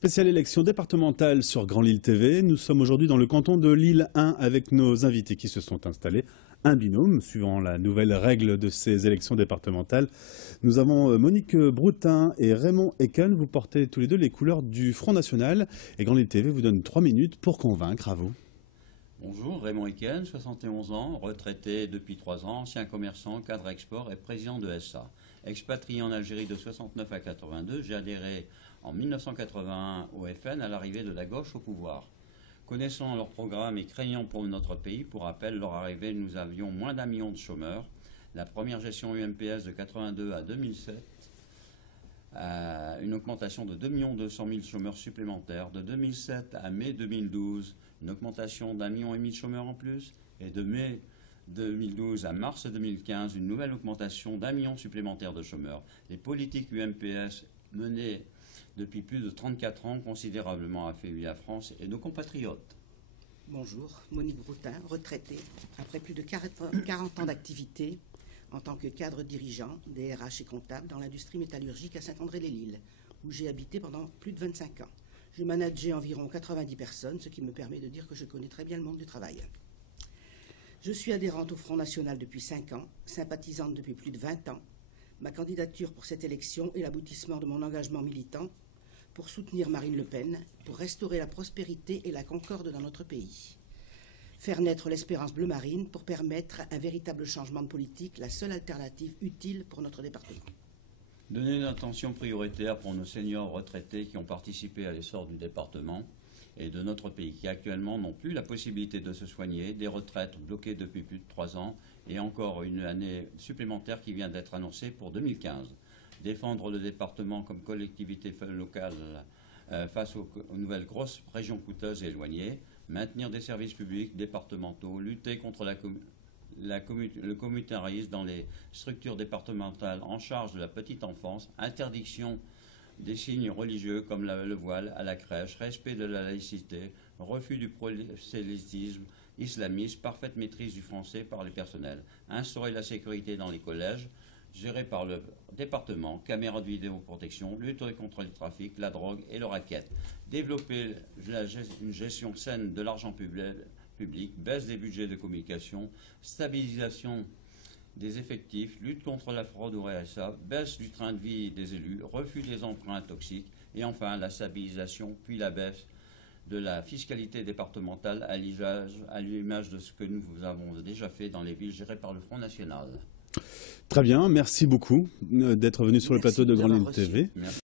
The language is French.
Spéciale élection départementale sur Grand Lille TV. Nous sommes aujourd'hui dans le canton de Lille 1 avec nos invités qui se sont installés. Un binôme, suivant la nouvelle règle de ces élections départementales. Nous avons Monique Broutin et Raymond Eken. Vous portez tous les deux les couleurs du Front National. Et Grand Lille TV vous donne 3 minutes pour convaincre. À vous. Bonjour, Raymond Eken, 71 ans, retraité depuis 3 ans, ancien commerçant, cadre export et président de SA. Expatrié en Algérie de 69 à 82, j'ai adhéré en 1981 au FN à l'arrivée de la gauche au pouvoir. Connaissant leur programme et craignant pour notre pays, pour rappel, leur arrivée, nous avions moins d'1 million de chômeurs. La première gestion UMPS de 82 à 2007, une augmentation de 2 200 000 chômeurs supplémentaires. De 2007 à mai 2012, une augmentation d'1,5 million de chômeurs en plus. Et de mai 2012 à mars 2015, une nouvelle augmentation d'1 million supplémentaire de chômeurs. Les politiques UMPS menées depuis plus de 34 ans, considérablement affaibli la France et nos compatriotes. Bonjour, Monique Broutin, retraitée, après plus de 40 ans d'activité en tant que cadre dirigeant, DRH et comptable dans l'industrie métallurgique à Saint-André-les-Lilles, où j'ai habité pendant plus de 25 ans. Je manageais environ 90 personnes, ce qui me permet de dire que je connais très bien le monde du travail. Je suis adhérente au Front National depuis 5 ans, sympathisante depuis plus de 20 ans. Ma candidature pour cette élection est l'aboutissement de mon engagement militant pour soutenir Marine Le Pen, pour restaurer la prospérité et la concorde dans notre pays. Faire naître l'espérance bleu marine pour permettre un véritable changement de politique, la seule alternative utile pour notre département. Donner une attention prioritaire pour nos seniors retraités qui ont participé à l'essor du département et de notre pays, qui actuellement n'ont plus la possibilité de se soigner, des retraites bloquées depuis plus de 3 ans et encore une année supplémentaire qui vient d'être annoncée pour 2015. Défendre le département comme collectivité locale face aux nouvelles grosses régions coûteuses et éloignées, maintenir des services publics départementaux, lutter contre le communautarisme dans les structures départementales en charge de la petite enfance, interdiction des signes religieux comme le voile à la crèche, respect de la laïcité, refus du prosélytisme islamiste, parfaite maîtrise du français par les personnels, instaurer la sécurité dans les collèges, gérés par le département, caméras de vidéoprotection, lutte contre le trafic, la drogue et le racket, développer une gestion saine de l'argent public, baisse des budgets de communication, stabilisation des effectifs, lutte contre la fraude au RSA, baisse du train de vie des élus, refus des emprunts toxiques et enfin la stabilisation puis la baisse de la fiscalité départementale à l'image de ce que nous avons déjà fait dans les villes gérées par le Front National. Très bien, merci beaucoup d'être venu sur le plateau de Grand Lille TV. Merci.